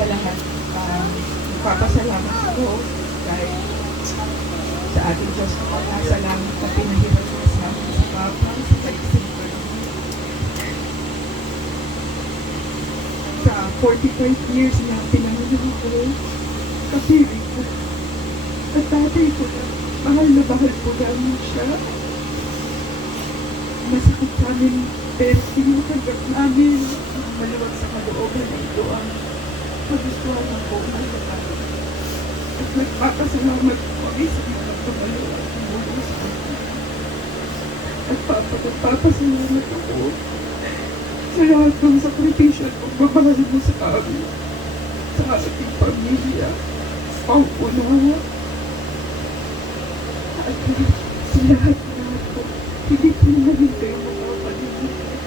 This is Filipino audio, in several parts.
sa lahat, nagpapasalamat ako dahil sa ating Diyos na nasa langit na pinahirap niya sa amin sa Papa, sa Kaisip ko. Sa 45 years na pinangalan ko, kapiling ko, at tatay ko na bahal po namin siya. Masakit sa amin, pero sinutanggap namin ang maluwag sa kalooban ng ito ang kagustuhan ng buhay na tayo. At nagpapasalamat po kami sa mga pamaluwag ng buhay sa amin. At nagpapasalamat ako sa lahat ng sakripisyo at pagmamahal mo sa amin, sa ating pamilya, sa pauunawa, at sa lahat po. Hindi ko naman kayo makapalimutan.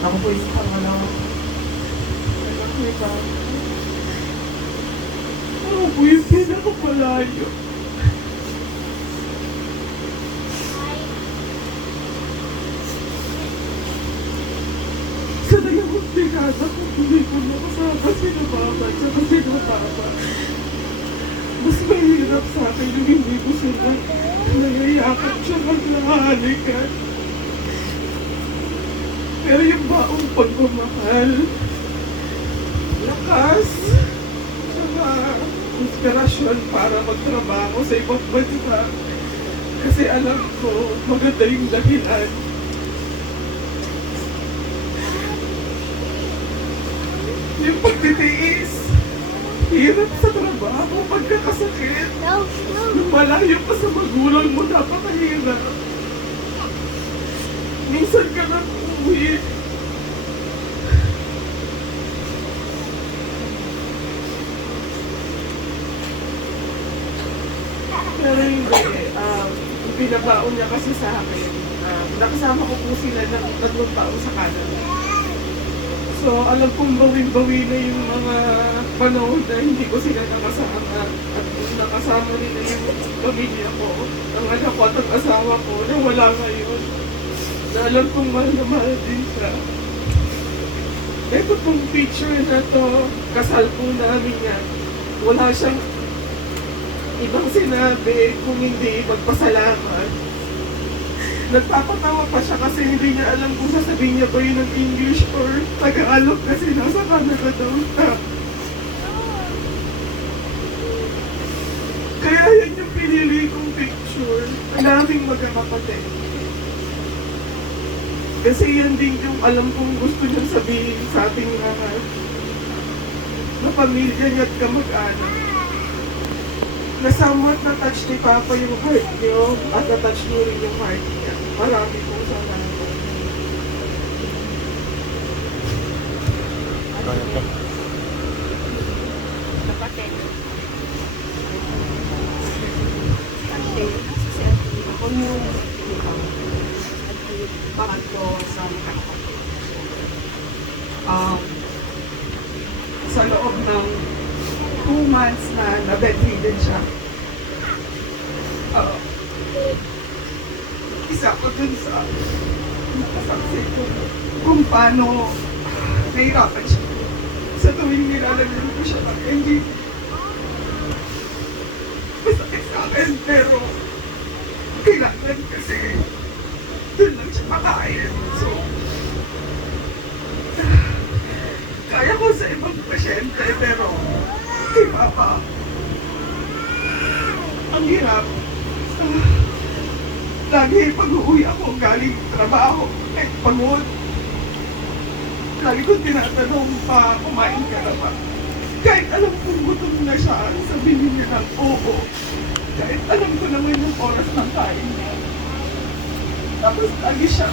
Ako po yung pangalawa. Anak ni Papa. Ako po yung pinakapalayo. Sa dalawang dekada ko, hindi ko nakasama sila Mama at saka sila Papa. Mas mahirap sa akin yung hindi ko sila nangyayakan siya maglahalikan. Pero yung baong pagmamahal, lakas, saka inspirasyon para magtrabaho sa ibang bansa. Kasi alam ko, maganda yung dahilan. Yung pagtitiis, hirap sa trabaho, pagkakasakit. Nung malayo pa sa magulang mo, napakahirap. Minsan ka nang uuwi. Pero hindi, yung pinabaon niya kasi sa akin, nakasama ko po sila ng 3 taon sa Canada. So, alam kong bawin-bawi na yung mga panahon na hindi ko sila nakasama. At nakasama nila yung pamilya ko, ang anak ko at ang asawa ko na wala ngayon. Na alam kong mahal na mahal din siya. Ito pong picture na to, kasal po namin yan. Wala siyang ibang sinabi kung hindi magpasalamat. Nagpapatawa pa siya kasi hindi niya alam kung sasabihin niya ba yun ng English or Tagalog kasi nasa Canada daw siya. Kaya yan yung pinili kong picture. Ang daming magkakapatid. Kasi yan din yung alam kong gusto niyang sabihin sa ating lahat. Na pamilya niya at kamag-anak. Na somewhat na-touch ni Papa yung heart niyo at na-touch niyo rin yung heart niya. Marami pong salamat. Kapatid. Ako yung pangatlo sa magkakapatid. Sa loob ng 2 months na na-bedridden siya. Isa ko dun sa nakasaksi ko kung paano nahirapan siya. Sa tuwing nilalagyan ko siya ng engine. Masakit sa akin, pero kailangan kasi dun lang siya makain. So, kaya ko sa ibang pasyente, pero kay Papa, ang hirap. Lagi pag-uwi ako galing trabaho, pagod. Lagi kong tinatanong pa, kumain ka na ba? Kahit alam kong gutom na siya, sabihin niya ng oo. Kahit alam ko naman yung oras ng kain niya. Tapos lagi siya